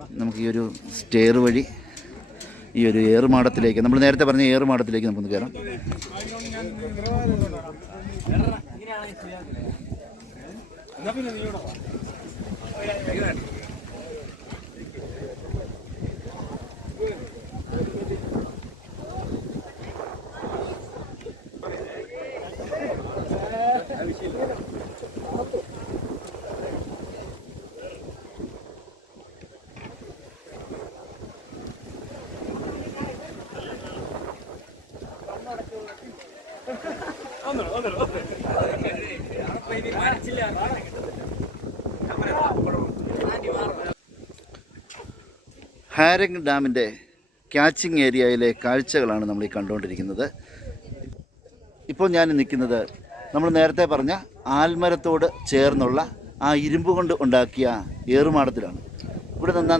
നമുക്ക് ഈ ഒരു സ്റ്റെയർ വഴി ഈ ഒരു ഏറുമാടത്തിലേക്ക്, നമ്മൾ നേരത്തെ പറഞ്ഞ ഏറുമാടത്തിലേക്ക് നമുക്കൊന്ന് കയറാം. ഹാരംഗ് ഡാമിൻ്റെ ക്യാച്ചിങ് ഏരിയയിലെ കാഴ്ചകളാണ് നമ്മൾ ഈ കണ്ടുകൊണ്ടിരിക്കുന്നത്. ഇപ്പോൾ ഞാൻ നിൽക്കുന്നത് നമ്മൾ നേരത്തെ പറഞ്ഞ ആൽമരത്തോട് ചേർന്നുള്ള ആ ഇരുമ്പ് കൊണ്ട് ഉണ്ടാക്കിയ ഏറുമാടത്തിലാണ്. ഇവിടെ നിന്നാൽ